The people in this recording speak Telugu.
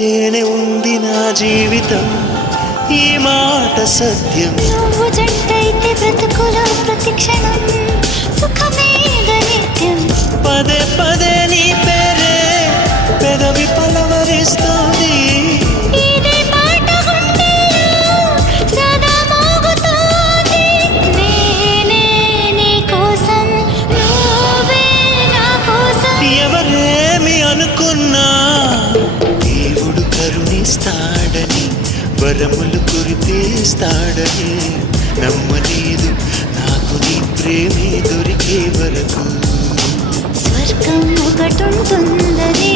ఉంటేనే ఉంది నా జీవితం, ఈ మాట సత్యం. నువ్వు జంటైతే బ్రతుకులో ప్రతి క్షణం సుఖమే నిత్యం. పదే పదే నీ పేరే పెదవి పలవరిస్తుంది. ఇదే పాట గుండెల్లో సదా మోగుతోంది. నేనే నీ కోసం, నువ్వే నా కోసం. ఎవరేమి అనుకున్నా దేవుడు కరుణిస్తాడని, వరములు కురిపిస్తాడని నమ్మలేదు నాకు నీ ప్రేమే దొరికే వరకు. స్వర్గం ఒకటుంటుందని